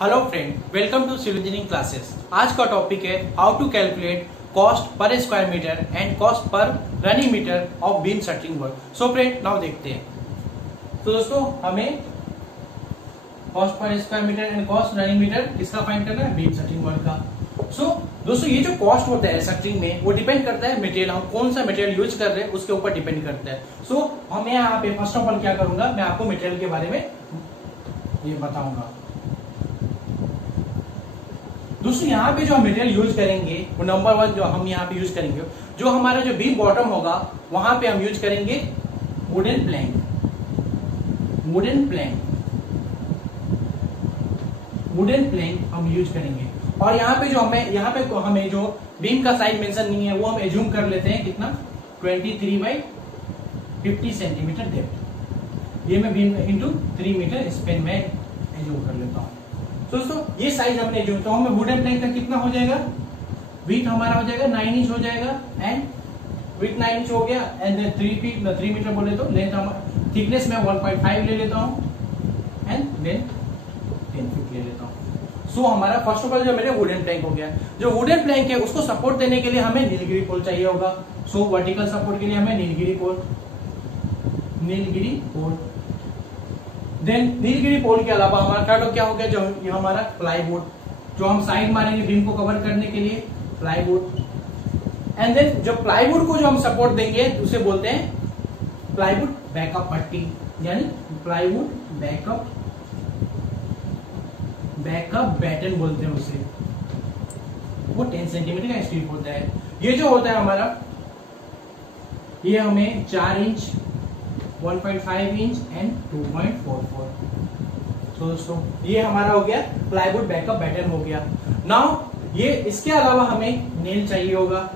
Hello friend, welcome to civil engineering classes. आज का topic है how to calculate cost per square metre and cost per running metre of beam shuttering work. So friend, now देखते हैं। तो दोस्तों, हमें cost per square metre and cost running metre किसका find करना है? बीम शटरिंग वर्क का। सो दोस्तों, ये जो कॉस्ट होता है शटरिंग में, वो डिपेंड करता है मटेरियल, हम कौन सा मटेरियल यूज कर रहे हैं उसके ऊपर डिपेंड करता है। सो हम यहाँ पे फर्स्ट ऑफ ऑल क्या करूंगा, मैं आपको मटेरियल के बारे में ये बताऊंगा। दोस्तों, यहाँ पे जो हम मटेरियल यूज करेंगे वो नंबर वन जो हम यहाँ पे यूज करेंगे, जो हमारा जो बीम बॉटम होगा वहां पे हम यूज करेंगे वुडन प्लैंक। वुडन प्लैंक हम यूज करेंगे। और यहाँ पे हमें जो बीम का साइज मेंशन नहीं है वो हम एज्यूम कर लेते हैं कितना, 23/50 सेंटीमीटर डेप्थ। ये मैं बीम इंटू 3 मीटर स्पेन में एज्यूम कर लेता हूँ। तो दोस्तों, ये साइज हमने एज्यूम, तो हमें वुडन प्लैंक का कितना हो जाएगा, विड्थ हमारा हो जाएगा 9 इंच हो जाएगा, एंड विड्थ 9 इंच हो गया, एंड 3 मीटर बोले तो लेंथ हमारा, थिकनेस में 1.5 ले लेता हूँ, एंड देन 10 फीट ले लेता हूँ। सो हमारा फर्स्ट ऑफ ऑल जो मेरे वुडन प्लैंक हो गया। जो वुडन प्लैंक है उसको सपोर्ट देने के लिए हमें नीलगिरी पोल चाहिए होगा। सो वर्टिकल सपोर्ट के लिए हमें नीलगिरी पोल। देन नीलगिरी पोल के अलावा हमारा थर्ड क्या हो गया, जो ये हमारा प्लाईवुड, जो हम साइड मारेंगे बीम को कवर करने के लिए, प्लाईवुड। एंड देन जो प्लाईवुड को जो हम सपोर्ट देंगे उसे बोलते हैं प्लाईवुड बैकअप पट्टी, यानी प्लाईवुड बैकअप बैटन बोलते हैं उसे। वो 10 सेंटीमीटर का स्ट्रिप होता है। ये जो होता है हमारा, ये हमें 4 इंच, 1.5 इंच एंड 2.44। तो दोस्तों, ये हमारा हो गया प्लाईवुड बैकअप बैटन हो गया। नाउ ये इसके अलावा हमें नेल चाहिए होगा।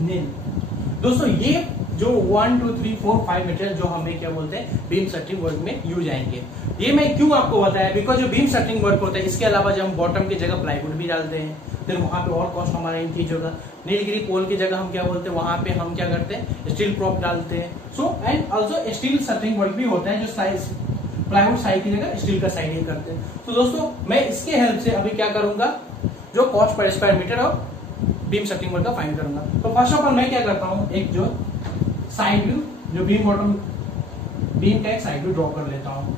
नेल दोस्तों, ये जो 1 2 3 4 5 मीटर जो हमें क्या बोलते हैं बीम शटरिंग वर्क में यूज आएंगे। ये मैं क्यों आपको बताया, बिकॉज जो बीम शटरिंग वर्क होता है इसके अलावा जब हम बॉटम की जगह प्लाईवुड भी डालते हैं, फिर वहां पे और कॉस्ट हमारा इंक्रीज होगा। नीलगिरी पोल की जगह हम क्या बोलते हैं, वहां पे हम क्या करते हैं, स्टील प्रॉप डालते हैं। So and also steel shuttering work भी होता है, जो साइज प्लाईवुड साइड की जगह स्टील का साइडिंग करते हैं। तो दोस्तों, मैं इसके हेल्प से अभी क्या करूंगा, जो cost per square metre of beam shuttering work का फाइंड करूंगा। तो फर्स्ट ऑफ ऑल मैं क्या करता हूँ, एक जो साइड व्यू, जो बीम बॉटम बीम का एक साइड व्यू ड्रॉ कर लेता हूं।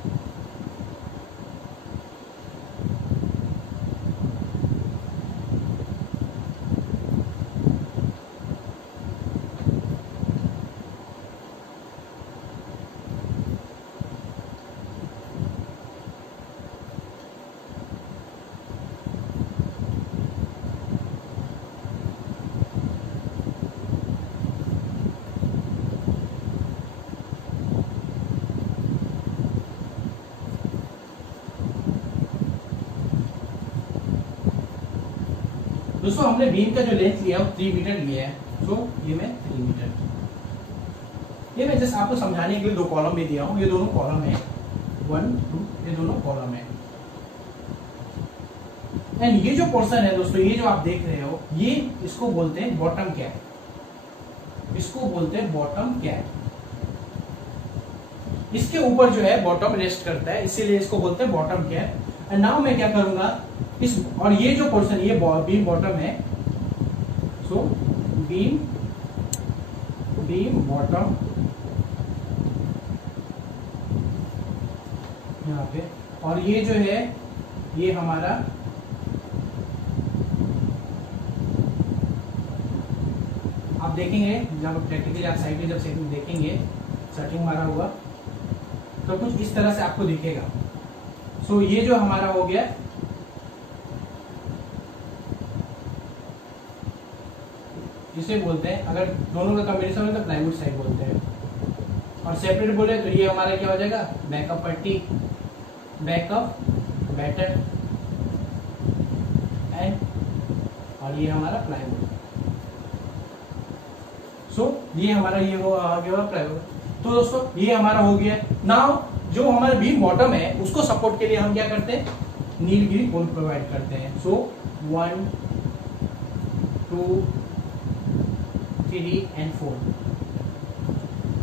दोस्तों, हमने बीम का जो लेंथ लिया है वो 3 मीटर लिया है। तो ये मैं 3 मीटर, ये मैं जस्ट आपको समझाने के लिए 2 कॉलम भी दिया हूं। ये दोनों कॉलम है 1 2, ये दोनों कॉलम है। एंड ये जो पोर्शन है दोस्तों, ये जो आप देख रहे हो, ये इसको बोलते हैं बॉटम कैप। इसको बोलते हैं बॉटम कैप। इसके ऊपर जो है बॉटम रेस्ट करता है, इसीलिए इसको बोलते हैं बॉटम कैप। एंड नाउ मैं क्या करूंगा, इस और ये जो पोर्शन, ये बीम बॉटम है। सो बीम बॉटम यहाँ पे, और ये जो है ये हमारा आप देखेंगे जब प्रैक्टिकली आप साइड में जब सेटिंग देखेंगे, सेटिंग मारा हुआ तो कुछ इस तरह से आपको दिखेगा। सो ये जो हमारा हो गया, इसे बोलते हैं, अगर दोनों का कॉम्बिनेशन हो तो प्लाईवुड साइड बोलते हैं, और सेपरेट बोले तो ये हमारा क्या हो जाएगा, बैकअप पट्टी, बैकअप बैटन, एंड और ये हमारा प्लाईवुड। सो ये हमारा ये हो गया प्लाईवुड। तो दोस्तों, ये हमारा हो गया। नाउ जो हमारा बीम बॉटम है उसको सपोर्ट के लिए हम क्या करते हैं, नीलगिरी पोल प्रोवाइड करते हैं। सो 1 2 3 एंड 4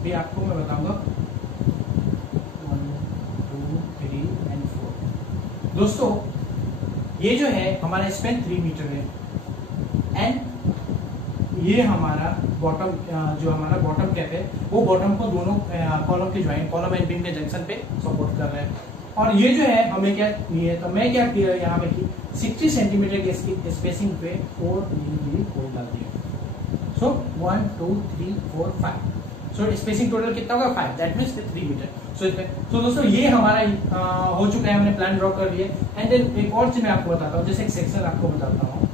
भी आपको मैं बताऊंगा। 1 2 3 एंड 4। दोस्तों ये जो है हमारा स्पेन 3 मीटर है एंड ये हमारा बॉटम जो हमारा बॉटम कैप है वो बॉटम को दोनों कॉलम के ज्वाइंट कॉलम एंड बीम के जंक्शन पे सपोर्ट कर रहा है। और ये जो है हमें क्या ये तो मैं क्या किया यहाँ पे की 60 सेंटीमीटर के स्पेसिंग पे 4 मिली होल डाल दिया। सो 1 2 3 4 5 सो स्पेसिंग टोटल कितना होगा 5 दैट मींस 3 मीटर। सो दोस्तों ये हमारा हो चुका है, हमने प्लान ड्रॉ कर लिया। एंड देन एक और चीज मैं आपको बताता हूँ, जैसे एक सेक्शन आपको बताता हूँ।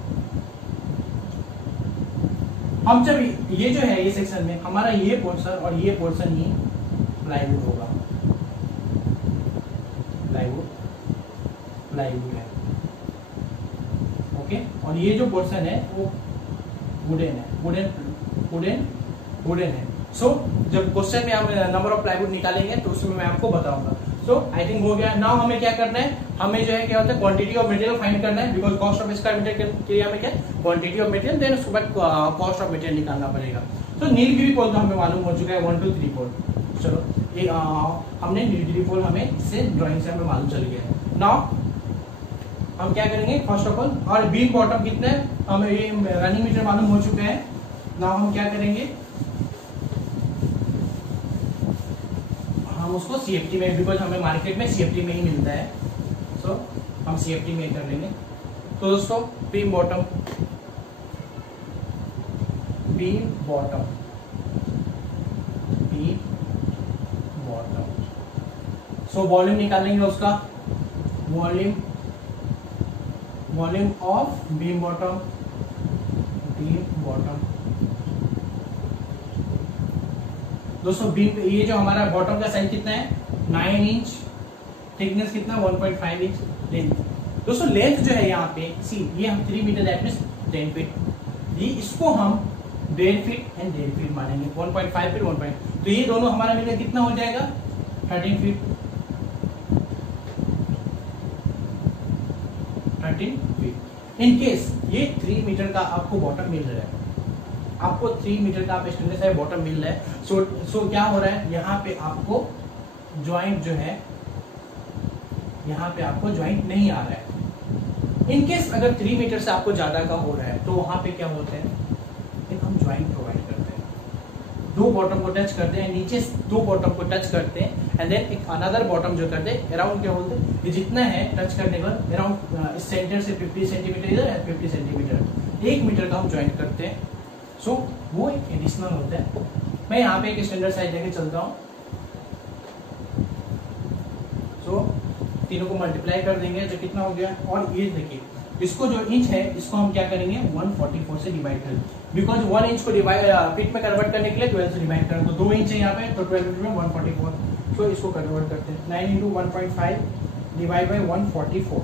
हम जब ये जो है ये सेक्शन में हमारा ये पोर्शन और ये पोर्शन ही प्लाईवुड होगा, प्लाईवुड है ओके। और ये जो पोर्शन है वो वुडन है, वुडन है। सो जब क्वेश्चन में हम नंबर ऑफ प्लाईवुड निकालेंगे तो उसमें मैं आपको बताऊंगा। सो आई थिंक हो गया। नाउ हमें क्या करना है, हमें जो है क्या होता है क्वांटिटी ऑफ मटेरियल फाइंड करना है, because cost of square metre के लिए हमें क्या क्वांटिटी ऑफ मटेरियल, देन उसके बाद कॉस्ट ऑफ मटेरियल निकालना पड़ेगा। तो नीलगिरी पोल तो हमें मालूम हो चुका है 1 2 3 पोल। चलो ये हमने नीलगिरी पोल हमें इससे ड्राइंग से हमें मालूम चल गया है। नाउ हम क्या करेंगे फर्स्ट ऑफ ऑल, और बीम बॉटम कितना है हमें ये रनिंग मीटर मालूम हो चुके हैं। नाउ हम क्या करेंगे, हम उसको सीएफटी में, बिकॉज हमें मार्केट में सीएफटी में ही मिलता है, सो हम सीएफटी में कर लेंगे। तो दोस्तों बीम बॉटम सो वॉल्यूम निकालेंगे उसका, वॉल्यूम ऑफ बीम बॉटम दोस्तों बीम ये जो हमारा बॉटम का साइज कितना है 9 इंच, थिकनेस कितना 1.5 इंच, लेंथ दोस्तों लेंथ जो है यहाँ पे सी ये हम 3 मीटर दैट मींस 10 फीट, ये इसको हम 1.5 फीट एंड 1.5 फीट मानेंगे, 1.5 फीट 1. तो ये दोनों हमारा मिलकर कितना हो जाएगा 13 फीट। इन केस ये 3 मीटर का आपको बॉटम मिल रहा है, आपको 3 मीटर का आप स्टेनलेस है बॉटम मिल रहा है। सो क्या हो रहा है यहाँ पे आपको ज्वाइंट जो है यहाँ पे आपको ज्वाइंट नहीं आ रहा है। इन केस अगर 3 मीटर से आपको ज्यादा का हो रहा है तो वहां पे क्या होते हैं, एक हम ज्वाइंट प्रोवाइड करते हैं, 2 बॉटम को टच करते हैं, नीचे 2 बॉटम को टच करते हैं एंड देन एक अनदर बॉटम जो करते हैं अराउंड क्या बोलते हैं, ये जितना है टच करने पर अराउंड सेंटर से 50 सेंटीमीटर इधर 50 सेंटीमीटर 1 मीटर का हम ज्वाइंट करते हैं। सो वो एक एडिशनल होता है। मैं यहाँ पे एक स्टैंडर्ड साइज लेके चलता हूँ। सो तीनों को मल्टीप्लाई कर देंगे तो कितना हो गया, और ये देखिए इसको जो इंच है इसको हम क्या करेंगे 144 से डिवाइड करें, बिकॉज 1 इंच को फीट में कन्वर्ट करने के लिए 12 से डिवाइड करें, तो 2 इंच है यहाँ पे तो 12 में 144। तो इसको कन्वर्ट करते हैं 9 इंटू 1.5 डिवाइड बाई 144,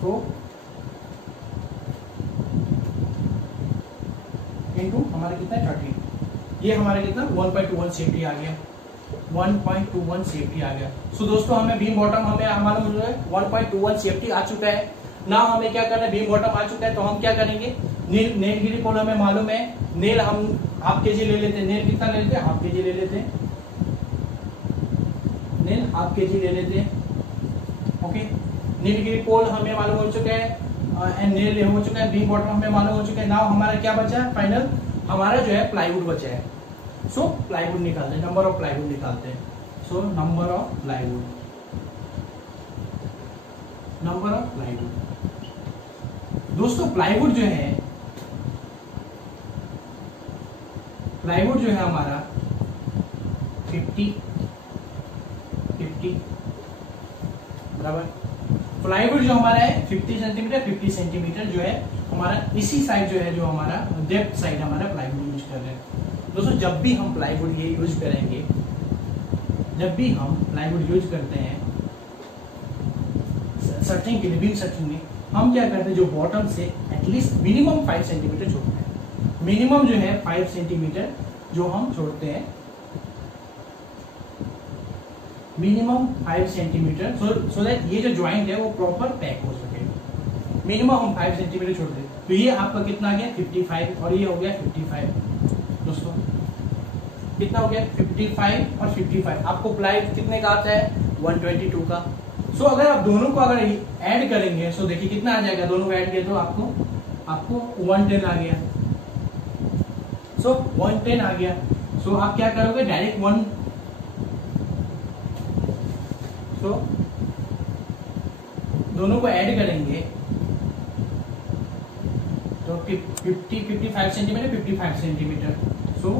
तो इंटू हमारा कितना है 13, ये हमारा कितना 1.21 सेफ्टी आ गया, 1.21 सेफ्टी आ गया। सो दोस्तों हमें बीम बॉटम हमें मालूम है 1.21 सेफ्टी आ चुका है। ना हमें क्या करना है, बीम बॉटम आ चुका है तो हम क्या करेंगे, नेल गिरी पोल हमें मालूम है, नेल हम हाफ केजी ले लेते हैं, नेल कितना ले लेते हैं हाफ केजी ले लेते हैं, नेल हाफ केजी ले लेते हैं ओके। नेल गिरी पोल हमें मालूम हो चुका है एंड नेल हो चुका है, बीम बॉटम हमें मालूम हो चुका है। नाउ हमारा क्या बचा है फाइनल, हमारा जो है प्लाईवुड बचा है। सो प्लाईवुड निकालते हैं, नंबर ऑफ प्लाईवुड निकालते हैं। सो नंबर ऑफ प्लाईवुड दोस्तों प्लाईवुड जो है हमारा 50 बराबर, प्लाईवुड जो हमारा है 50 सेंटीमीटर जो है हमारा, इसी साइड जो है जो हमारा डेप्थ साइड हमारा प्लाईवुड यूज कर रहे हैं। दोस्तों जब भी हम प्लाईवुड ये यूज करेंगे, जब भी हम प्लाईवुड यूज करते हैं सर्टिंग के लिए, बीम सर्टिंग में हम क्या करते हैं, जो बॉटम से एटलीस्ट मिनिमम 5 सेंटीमीटर छोड़ते हैं, मिनिमम जो है 5 सेंटीमीटर जो हम छोड़ते हैं, मिनिमम 5 सेंटीमीटर, सो दैट ये जो ज्वाइंट है वो प्रॉपर पैक हो सके। मिनिमम हम 5 सेंटीमीटर छोड़ते हैं, तो ये आपका कितना आ गया 55 और ये हो गया 55। दोस्तों कितना हो गया 55 और 55, आपको प्लाई कितने का आता है 122 का। सो अगर आप दोनों को अगर ऐड करेंगे सो देखिए कितना आ जाएगा, दोनों को ऐड किया तो आपको 110 आ गया। सो 110 आ गया। सो आप क्या करोगे, डायरेक्ट सो दोनों को ऐड करेंगे तो 55 centimetre 55 centimetre. So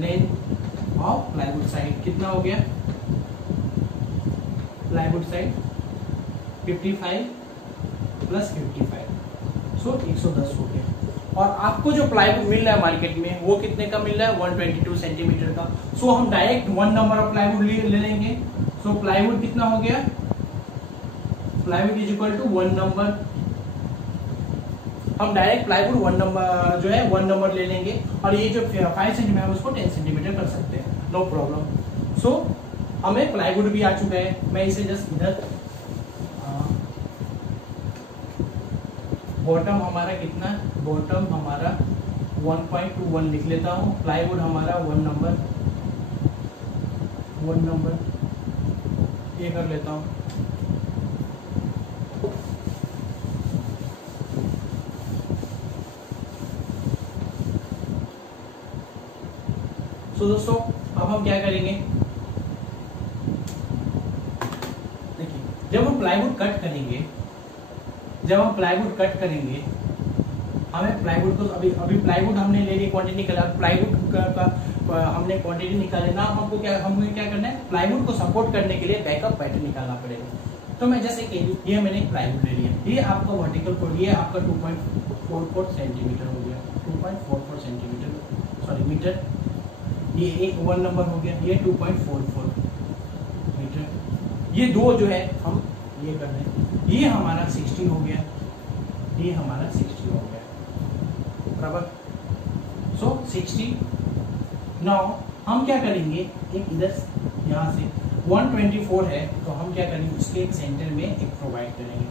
length of plywood side कितना हो गया, प्लाईवुड साइड 55 प्लस 55 सो 110 हो गया। और आपको जो प्लाईवुड मिल रहा है मार्केट में वो कितने का मिल रहा है, 122 सेंटीमीटर का। सो हम डायरेक्ट 1 नंबर ऑफ प्लाईवुड ले लेंगे। सो प्लाईवुड कितना हो गया, plywood is equal to 1 number. हम डायरेक्ट प्लाईवुड 1 नंबर जो है 1 नंबर ले लेंगे और ये जो 5 सेंटीमीटर उसको 10 सेंटीमीटर कर सकते हैं, नो प्रॉब्लम। सो हमें प्लाईवुड भी आ चुका है। मैं इसे जस्ट इधर बॉटम हमारा कितना, बॉटम हमारा 1.21 लिख लेता हूँ। प्लाईवुड हमारा 1 नंबर ये कर लेता हूँ। तो दोस्तों अब हम क्या करेंगे, देखिए जब हम प्लाईवुड कट करेंगे हमें प्लाईवुड को अभी प्लाईवुड हमने ले ली, क्वांटिटी निकाला, प्लाईवुड का हमने क्वांटिटी निकाले ना, हमें क्या करना है, प्लाईवुड को सपोर्ट करने के लिए बैकअप पैटर्न निकालना पड़ेगा। तो मैं जैसे कि ये मैंने प्लाईवुड ले लिया, ये आपका वर्टिकल कोड, ये आपका 2.44 सेंटीमीटर हो गया, 2.44 सेंटीमीटर सॉरी मीटर। ये एक 1 नंबर हो गया, ये 2.44 मीटर। ये दो जो है हम ये कर रहे हैं, ये हमारा 60 हो गया, ये हमारा 60 हो गया बराबर। सो 60। नाउ हम क्या करेंगे, एक इधर यहाँ से 124 है तो हम क्या करेंगे, उसके एक सेंटर में एक प्रोवाइड करेंगे।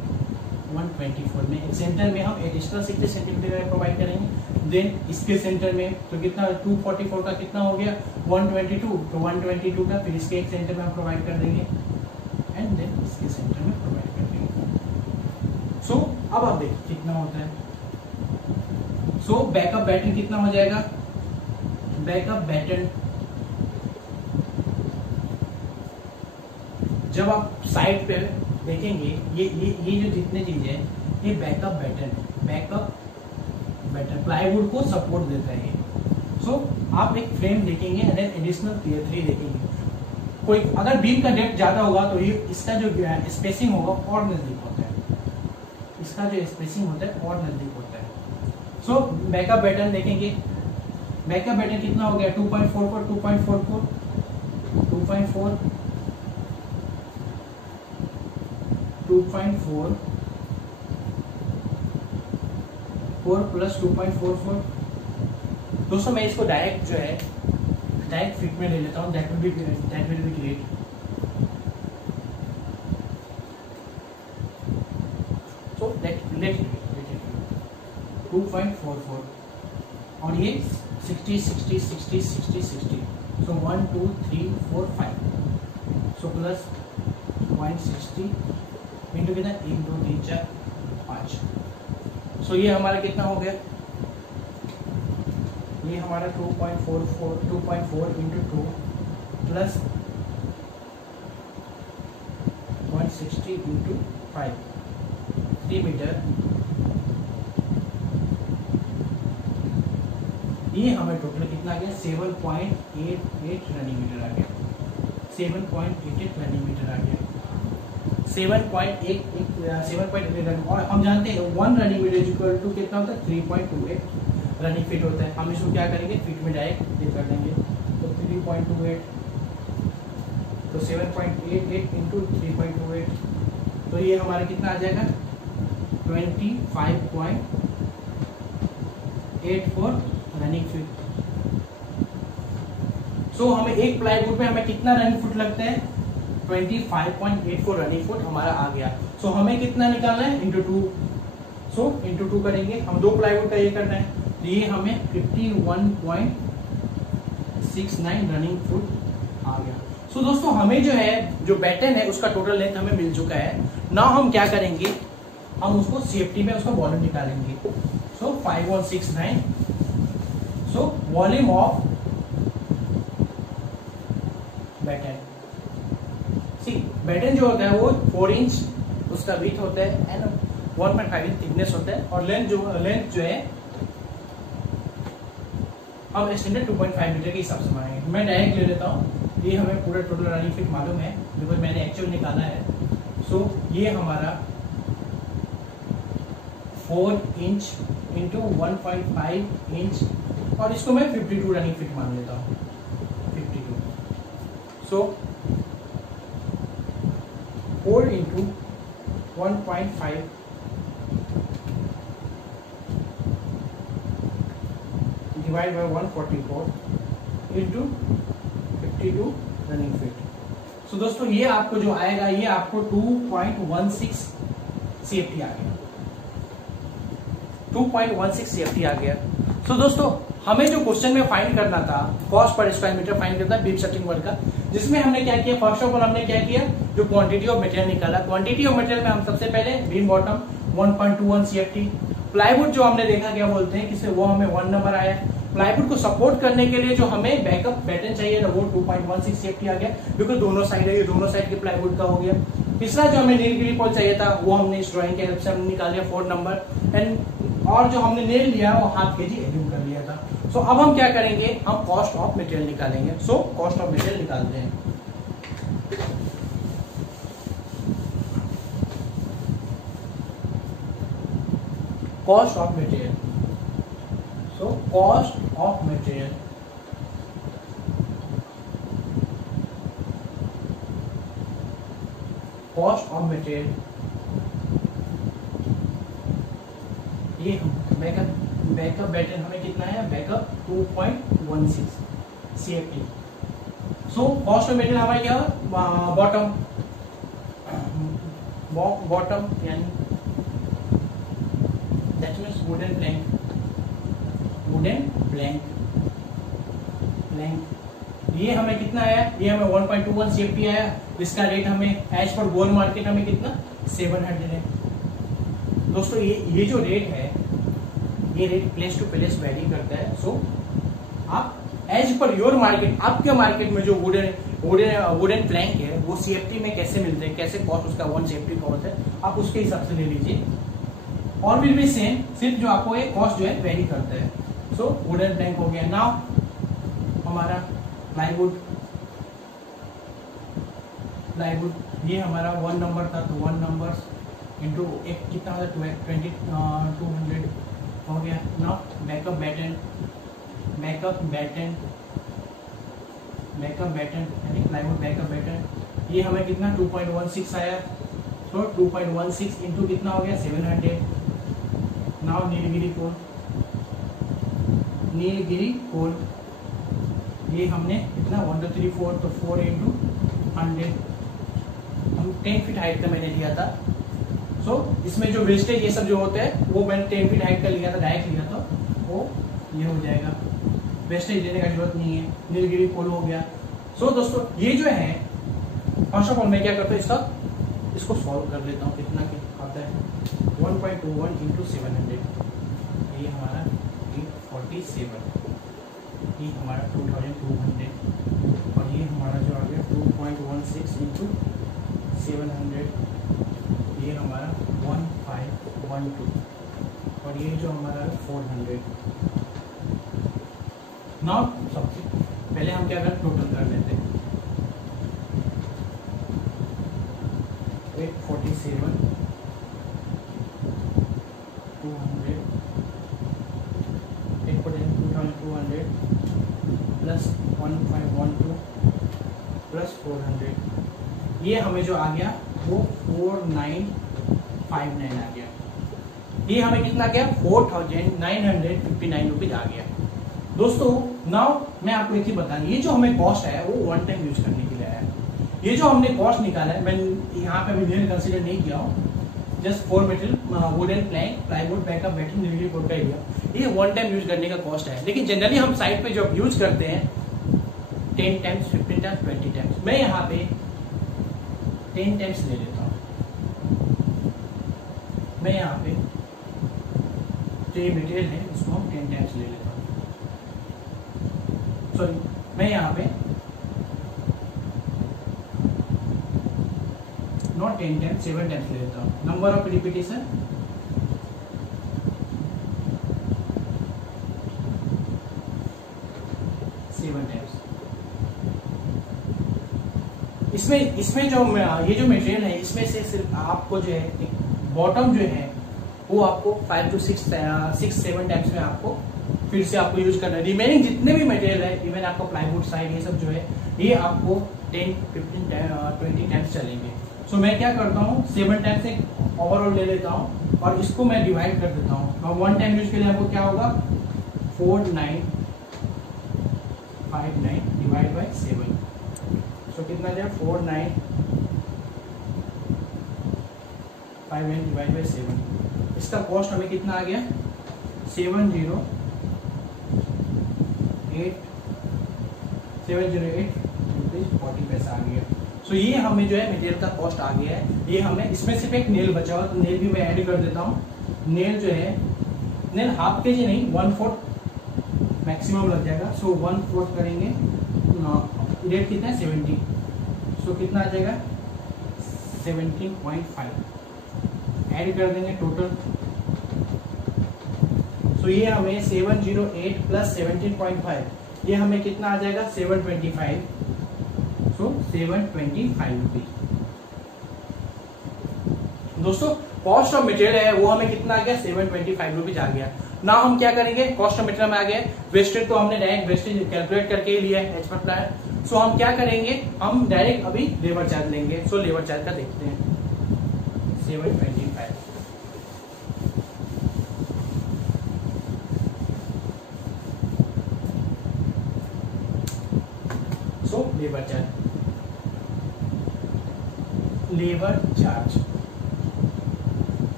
124 में एक सेंटर में हम एडिशनल 60 सेंटीमीटर प्रोवाइड करेंगे। देन इसके सेंटर में तो कितना 244 का कितना हो गया 122, तो 122 का फिर इसके एक सेंटर में हम प्रोवाइड कर देंगे एंड देन इसके सेंटर में प्रोवाइड कर देंगे। सो अब आप देखिए कितना होता है। सो बैकअप पैटर्न कितना हो जाएगा, बैकअप पैटर्न जब आप साइड पे देखेंगे ये जो जितने चीजें हैं ये बैकअप बैटन प्लाईवुड को सपोर्ट देता है। सो आप एक फ्रेम देखेंगे एंड एडिशनल टियर 3 देखेंगे। कोई अगर बीम का डेप्थ ज्यादा होगा तो ये इसका जो स्पेसिंग होगा और नजदीक होता है, इसका जो स्पेसिंग होता है और नजदीक होता है। सो बैकअप बैटन देखेंगे, बैकअप बैटन कितना हो गया 2.44 2.44 2.4 2.4 4 प्लस 2.44। दोस्तों मैं इसको डायरेक्ट जो है डायरेक्ट फिट में ले लेता हूँ, that will be great. So let 2.44 और ये 60 60 60 60 60। सो 1 2 3 4 5 सो प्लस 160 इंटू कितना 1 2 3 4 5। सो ये हमारा कितना हो गया, ये हमारा 2.4 इंटू 2 प्लस 160 इंटू 5 3 मीटर। ये हमें टोटल कितना आ गया 7.88 रनिंग मीटर आ गया, 7.88 रनिंग मीटर आ गया, 7.88 और हम जानते हैं 1 रनिंग मीटर इक्वल टू कितना होता है 3.28 रनिंग फीट होता है। हम इसको क्या करेंगे फीट में डायरेक्ट दे कर देंगे, तो 3.28 तो 7.88 इंटू 3.28 तो ये हमारा कितना आ जाएगा 25.84 रनिंग फीट। सो हमें एक प्लाईवुड पे हमें कितना रनिंग फुट लगता है 25.84 रनिंग फुट हमारा आ गया। सो हमें कितना निकालना है इंटू 2। सो इंटू 2 करेंगे, हम 2 प्लाईवुड का ये करना है तो ये हमें 51.69 रनिंग फुट आ गया। सो दोस्तों हमें जो है जो बैटन है उसका टोटल लेंथ हमें मिल चुका है। नाउ हम क्या करेंगे, हम उसको CFT में उसका वॉल्यूम निकालेंगे। So 5169, so volume of batten, see batten जो होता है वो 4 इंच उसका विड्थ होता है एंड 1.5 इंच थिकनेस होता है, और लेंथ जो है हम एक्सटेंडेड 2.5 मीटर के हिसाब से मानेंगे। मैं डायरेक्ट ले लेता हूँ, ये हमें पूरा टोटल रनिंग फिट मालूम है बिकॉज मैंने एक्चुअल निकाला है। सो ये हमारा 4 इंच इंटू 1.5 इंच, और इसको मैं 52 रनिंग फिट मान लेता हूँ, 52। So 4 into 1.5 divide by 144 into 52 running feet. So दोस्तों ये आपको जो आएगा, ये आपको 2.16 CFT आ गया, 2.16 CFT आ गया। सो दोस्तों हमें जो क्वेश्चन में फाइंड करना था cost per square metre find करना बीम स्ट्रक्चरिंग वर्क का, जिसमें हमने क्या किया, फर्स्ट ऑफ ऑल हमने क्या किया, जो क्वांटिटी ऑफ मटेरियल निकाला। क्वांटिटी ऑफ मटेरियल में हम सबसे पहले बीम बॉटम 1.21 CFT, प्लाईवुड जो हमने देखा क्या बोलते हैं किसे, वो हमें 1 नंबर आया। प्लाईवुड को सपोर्ट करने के लिए जो हमें बैकअप बैटन चाहिए था वो 2.16 CFT आ गया, बिल्कुल दोनों साइड है, ये दोनों साइड के प्लाईवुड का हो गया। तीसरा जो हमें नीलगिरी पोल चाहिए था वो हमने इस ड्राइंग के हेल्प से हमने निकाल लिया 4 नंबर, एंड और जो हमने नेल लिया वो 1/2 kg एज्यूम कर लिया था। सो अब हम क्या करेंगे, हम कॉस्ट ऑफ मटेरियल निकालेंगे। सो कॉस्ट ऑफ मटेरियल निकालते हैं। Cost of material, so cost of material, cost of material, ये बैकअप बैटन हमें कितना है, backup 2.16 CFT। So cost of material हमारा क्या होगा, बॉटम यानी दैट मीन्स वुडन प्लैंक, ये हमें कितना आया, ये हमें 1.21 CFT आया। इसका रेट हमें एज पर गोल मार्केट हमें कितना 700 है। दोस्तों ये जो रेट है, ये rate place to place vary करता है। सो आप एज पर योर मार्केट, आपके मार्केट में जो वुडन प्लैंक है वो CFT में कैसे मिलते हैं, कैसे कॉस्ट उसका 1 CFT का होता है, आप उसके हिसाब से ले लीजिए। और विल बी सेम, सिर्फ जो आपको एक कॉस्ट जो है वेरी करता है। सो वुडन प्लैंक हो गया। नाउ हमारा प्लाईवुड, ये हमारा 1 नंबर था, तो 1 नंबर इंटू एक कितना होता है 200 हो गया। नाउ बैकअप बैटन यानी प्लाईवुड बैकअप बैटन, ये हमें कितना 2.16 आया। तो 2.16 इंटू कितना हो गया 700। नाउ नीलगिरी कोल, ये हमने कितना 1 2 3 4, तो 4 इंटू 100, हम 10 फीट हाइट का मैंने लिया था। सो इसमें जो वेस्टेज ये सब जो होते हैं वो मैंने 10 फीट हाइट का लिया था, डायरेक्ट लिया था, वो ये हो जाएगा, वेस्टेज लेने का जरूरत नहीं है। नीलगिरी कोल हो गया। सो दोस्तों ये जो है फर्स्ट ऑफ ऑल मैं क्या करता हूँ, इसको सॉल्व कर लेता हूँ, कितना आता है 1.21 इंटू 700, ये हमारा 847, ये हमारा 2200, और ये हमारा जो आ गया 2.16 इंटू 700, ये हमारा 1512, और ये जो हमारा 400। नाउ सबसे पहले हम क्या करें, टोटल कर लेते हैं। 847, 200, 8,200 प्लस 1512 प्लस 400, ये हमें जो आ गया वो 4959 आ गया। ये हमें कितना गया 4,959 रुपीज आ गया। दोस्तों नाउ मैं आपको एक ही बता, ये जो हमें कॉस्ट है वो 1 टाइम यूज करने के लिए है। ये जो हमने कॉस्ट निकाला है, मैं यहाँ पे अभी कंसिडर नहीं किया हूँ, just 4 material wooden plank, plywood, backup batten, नीलगिरी कोल का एरिया, ये 1 टाइम यूज करने का कॉस्ट है। लेकिन जनरली हम साइट पे जब यूज करते हैं 10 टाइम्स, 15 टाइम्स, 20 टाइम्स। मैं यहाँ पे 10 टाइम्स ले लेता हूँ। मैं यहाँ पे जो ये मटेरियल है इसको हम 10 टाइम्स ले लेता हूँ। सॉरी, मैं यहाँ पे नॉट 10 टाइम्स, 7 टाइम्स ले लेता हूँ। Number of repetition 7 times. इसमें जो ये जो मटेरियल है इसमें से सिर्फ आपको जो है बॉटम जो है वो आपको 5 to 6 7 टाइम्स में आपको फिर से आपको यूज करना है। रिमेनिंग जितने भी मटेरियल है, इवन आपको प्लाईवुड साइड ये सब जो है ये आपको 10, 15, 20 टाइम्स चलेंगे। सो मैं क्या करता हूँ 7 टाइम्स एक ओवरऑल ले लेता हूँ और इसको मैं डिवाइड कर देता हूँ। और 1 टाइम यूज के लिए आपको क्या होगा 4959 डिवाइड बाय 7। सो कितना जाए 4959 डिवाइड बाय 7। इसका कॉस्ट हमें कितना आ गया 708 रुपीज 40 पैसा आ गया। सो ये हमें जो है मटेरियल का कॉस्ट आ गया है। ये हमें इसमें सिर्फ एक नेल बचा हुआ, तो नेल भी मैं ऐड कर देता हूँ। नेल जो है नेल हाफ के जी नहीं 1/4 मैक्सिमम लग जाएगा। सो 1/4 करेंगे, रेट कितना है 70। सो कितना आ जाएगा 17.5 ऐड कर देंगे टोटल। सो ये हमें 708 प्लस 17.5 ये हमें कितना आ जाएगा 725। सो 725 रुपीज। दोस्तों कॉस्ट ऑफ मटेरियल है वो हमें कितना आ गया 725 रुपीज आ गया। ना हम क्या करेंगे कॉस्ट ऑफ मटेरियल में आ गया वेस्टेज, तो हमने डायरेक्ट वेस्टेज कैलकुलेट करके ही लिया है एज पर प्लान। सो हम क्या करेंगे हम डायरेक्ट अभी लेबर चार्ज लेंगे। सो लेबर चार्ज का देखते हैं 725। So labour charge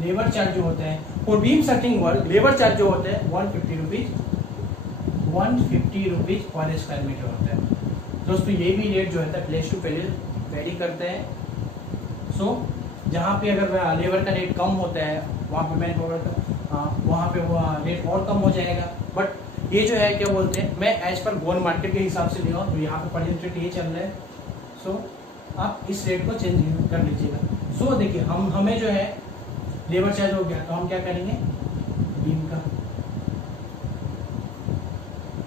labour charge जो होता है for beam setting work, labour charge जो होता है 150 रुपीज पर स्क्वायर मीटर होता है। दोस्तों ये भी रेट जो होता है प्लेस टू प्लेस वेरी करते हैं। सो जहाँ पे अगर लेबर का रेट कम होता है वहाँ पे मैन पावर वहाँ पे वो रेट और कम हो जाएगा। बट ये जो है क्या बोलते हैं मैं एज पर गोल्ड मार्केट के हिसाब से लिया तो यहाँ पे प्रेजेंट रेट ये चल रहा है। सो आप इस रेट को चेंज कर लीजिएगा। सो देखिए हमें जो है लेबर चार्ज हो गया तो हम क्या करेंगे बीम का।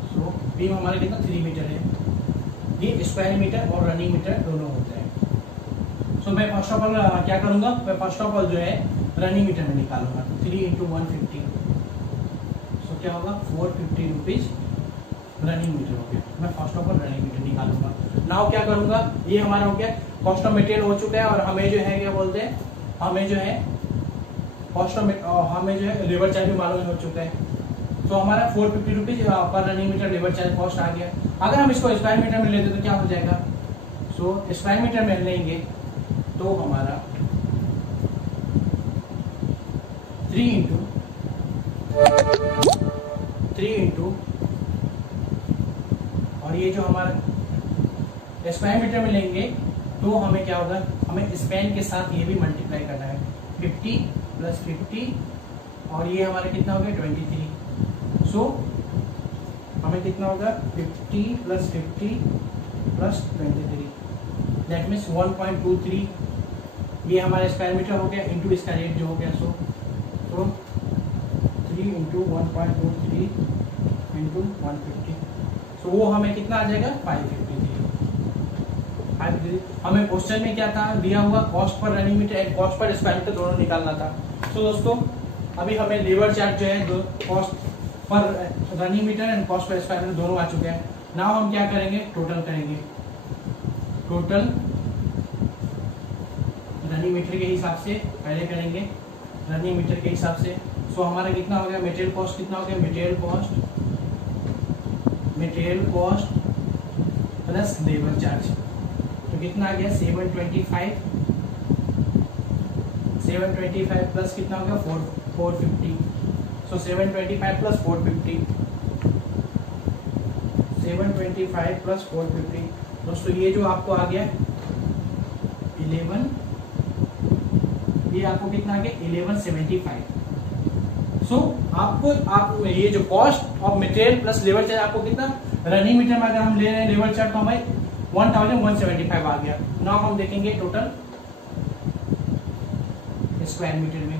सो बीम हमारा कितना 3 मीटर है। ये स्क्वायर मीटर और रनिंग मीटर दोनों होते हैं। सो मैं फर्स्ट ऑफ ऑल क्या करूंगा मैं फर्स्ट ऑफ ऑल जो है रनिंग मीटर में निकालूंगा। 3 into 150 सो क्या होगा 450 रुपीज रनिंग मीटर हो गया। मैं first of all running metre निकालूंगा। नाउ क्या करूंगा ये हमारा हो गया कॉस्ट ऑफ मटेरियल हो चुका है और हमें जो है क्या बोलते हैं हमें जो है कॉस्ट ऑफ हमें जो है लेबर चार्ज भी मालूम हो चुका है। तो हमारा 450 rupees per running meter labour charge cost आ गया। अगर हम इसको स्क्वायर मीटर में लेते तो क्या हो जाएगा। सो स्क्वायर मीटर में लेंगे तो हमारा 3 into और ये जो हमारा स्क्वायर मीटर में लेंगे तो हमें क्या होगा हमें स्पैन के साथ ये भी मल्टीप्लाई करना है 50 + 50 और ये हमारा कितना हो गया 23। सो हमें कितना होगा 50 + 50 + 23 दैट मीन्स 1.23 ये हमारा स्क्वायर मीटर हो गया इंटू इसका रेट जो हो गया। सो 3 into 1.23 into 150 सो वो हमें कितना आ जाएगा 553। हमें क्वेश्चन में क्या था दिया हुआ cost per running metre and cost per square metre दोनों निकालना था। सो दोस्तों अभी हमें लेबर चार्ज जो है cost per running metre and cost per square metre दोनों आ चुके हैं। नाउ हम क्या करेंगे टोटल करेंगे। टोटल रनिंग मीटर के हिसाब से पहले करेंगे रनिंग मीटर के हिसाब से। सो हमारा कितना हो गया मटेरियल कॉस्ट कितना हो गया material cost plus labour charge तो कितना आ गया 725 प्लस कितना हो गया 450। सो 725 + 450 725 प्लस 450, दोस्तों ये जो आपको आ गया 11, ये आपको कितना आ गया 1175। सो आप ये जो cost of material plus labour charge आपको कितना, रनिंग मीटर में अगर हम ले रहे हैं लेबर चार्ज तो हमें 1175 आ गया। नाउ हम देखेंगे टोटल स्क्वायर मीटर में,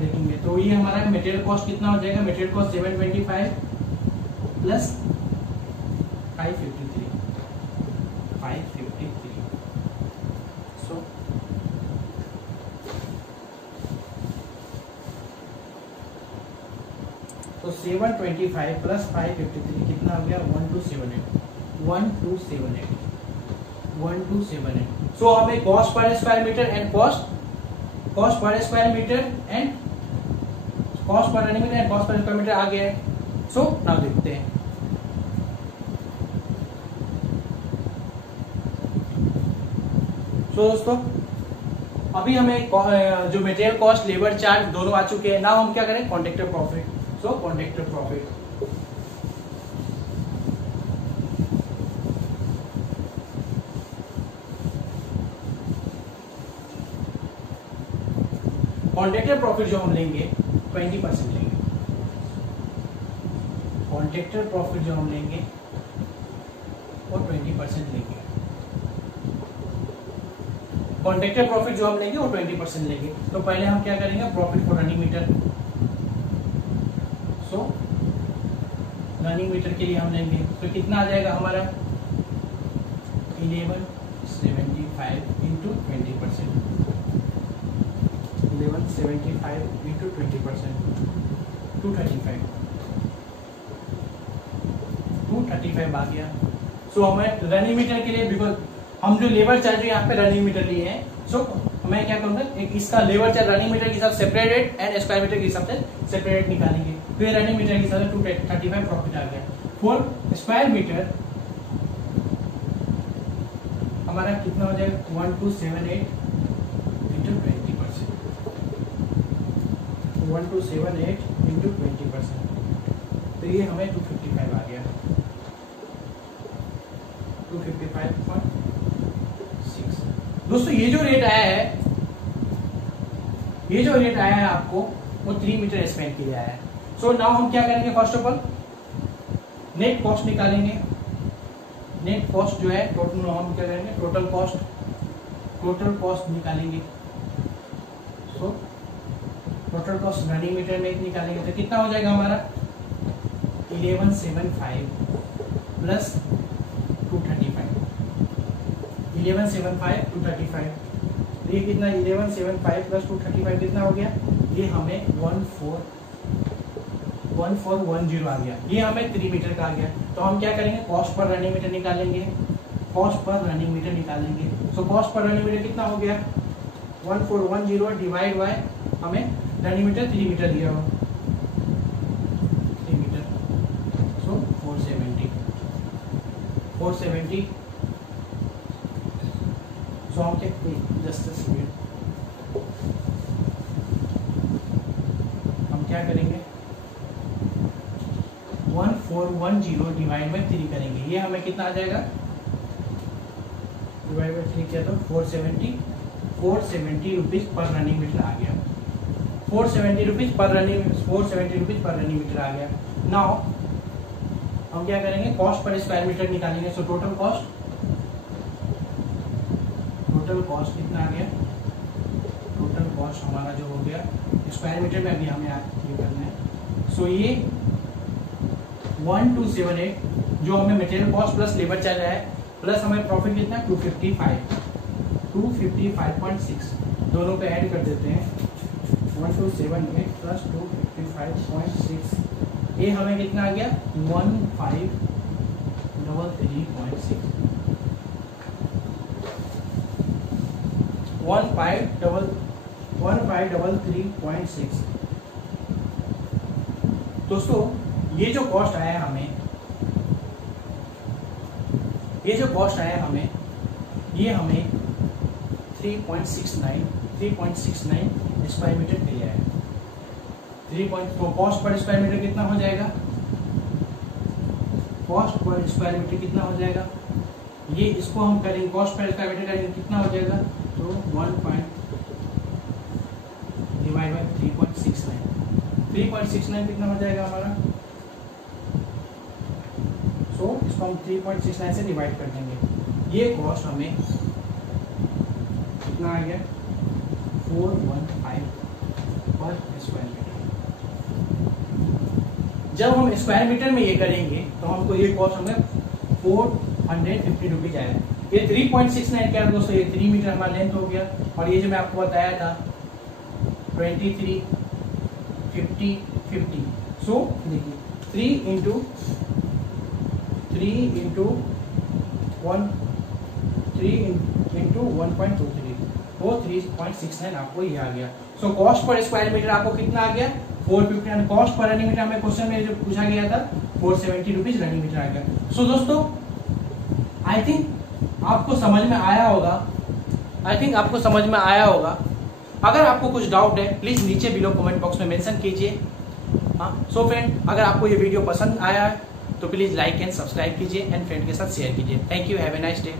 देखेंगे तो ये हमारा मटेरियल कॉस्ट कितना हो जाएगा, मटेरियल कॉस्ट 725 प्लस 553, तो 725 प्लस 553 कितना हो गया 1278। सो हमें cost per square metre and cost per square metre and cost per running metre and cost per square meter आ गया है। सो नाउ देखते हैं। सो दोस्तों अभी हमें जो मटेरियल कॉस्ट लेबर चार्ज दोनों आ चुके हैं। नाउ हम क्या करें, कॉन्ट्रैक्टर प्रॉफिट। सो कॉन्ट्रैक्टर प्रॉफिट, कॉन्ट्रैक्टर प्रॉफिट जो हम लेंगे 20% लेंगे। कॉन्ट्रैक्टर प्रॉफिट जो हम लेंगे वो 20% लेंगे। कॉन्ट्रैक्टर प्रॉफिट जो हम लेंगे वो 20% लेंगे। तो पहले हम क्या करेंगे, profit for running metre. So running metre के लिए हम लेंगे तो कितना आ जाएगा हमारा 1175 इंटू 20%, 1175 इंटू 20%, 235 आ गया। सो हमें रनिंग मीटर के लिए, बिकॉज हम जो लेबर चार्ज यहाँ पे रनिंग मीटर लिए हैं, सो मैं क्या करूंगा, एक इसका लेबर चार्ज रनिंग मीटर के हिसाब से separate rate and square metre के हिसाब से सेपरेट रेट निकालेंगे। तो ये रनिंग मीटर के हिसाब से 235 प्रॉफिट आ गया। फॉर स्क्वायर मीटर हमारा कितना हो जाएगा 1278 इंटू 20%, 1278 इंटू 20%, तो ये हमें 255 आ गया, 255.6। दोस्तों ये जो रेट आया है आपको वो 3 मीटर स्पेंड के लिए आया है। सो नाउ हम क्या करेंगे, first of all net cost निकालेंगे। नेट कॉस्ट जो है टोटल, हम क्या करेंगे टोटल कॉस्ट निकालेंगे। So total cost running metre में निकालेंगे तो कितना हो जाएगा हमारा 1175 प्लस 235, 1175 235, ये कितना 1175 प्लस 235 कितना हो गया, ये हमें 1410 आ गया। ये हमें 3 मीटर का आ गया। तो हम क्या करेंगे, कॉस्ट पर रनिंग मीटर निकालेंगे। So cost per running metre कितना हो गया 1410 डिवाइड बाय हमें रनिंग मीटर 3 मीटर दिया हो, 3 मीटर। सो 470। सो हम क्या करेंगे 1410 डिवाइड बाई 3 करेंगे। ये हमें कितना आ जाएगा, डिवाइड बाई 3 किया तो 470 रुपीज पर रनिंग मीटर आ गया। 470 रुपीज पर रनिंग मीटर आ गया। नाउ हम क्या करेंगे, कॉस्ट पर स्क्वायर मीटर निकालेंगे। सो टोटल कॉस्ट कितना आ गया, टोटल कॉस्ट हमारा जो हो गया स्क्वायर मीटर में अभी हमें ये करना है। सो ये 1278 जो हमें material cost plus labour charge है, प्लस हमें प्रॉफिट कितना 255.6, दोनों पे ऐड कर देते हैं 1278 प्लस 255.6, ये हमें कितना आ गया 1533.6, 1533.6। दोस्तों ये जो कॉस्ट आया हमें, ये हमें 3.69 स्क्वायर मीटर के लिए आया। तो कॉस्ट पर स्क्वायर मीटर कितना हो जाएगा कॉस्ट पर स्क्वायर मीटर कितना हो जाएगा, ये इसको हम करेंगे कॉस्ट पर स्क्वायर मीटर करेंगे कितना हो जाएगा, तो 1 डिवाइड बाई 3.69 कितना हो जाएगा हमारा, सो इसको हम 3.69 से डिवाइड कर देंगे। ये कॉस्ट हमें कितना आ गया 415 पर स्क्वायर मीटर। जब हम स्क्वायर मीटर में ये करेंगे तो हमको ये कॉस्ट हमें 450 रुपीज आएगा। ये 3.69 क्या है दोस्तों, ये 3 मीटर हमारा लेंथ हो गया, और ये जो मैं आपको बताया था 23 50 50, सो देखिए 3 इंटू 1.23 वो 3.69 आपको ये आ गया। So cost per square metre आपको कितना आ गया 450, and cost per running metre हमें क्वेश्चन में जो पूछा गया था 470 रुपीज रनिंग मीटर आ गया। सो दोस्तों आई थिंक आपको समझ में आया होगा। अगर आपको कुछ डाउट है प्लीज नीचे बिलो कमेंट बॉक्स में मेंशन कीजिए। हाँ, सो फ्रेंड अगर आपको ये वीडियो पसंद आया है तो प्लीज लाइक एंड सब्सक्राइब कीजिए एंड फ्रेंड के साथ शेयर कीजिए। Thank you, have a nice day.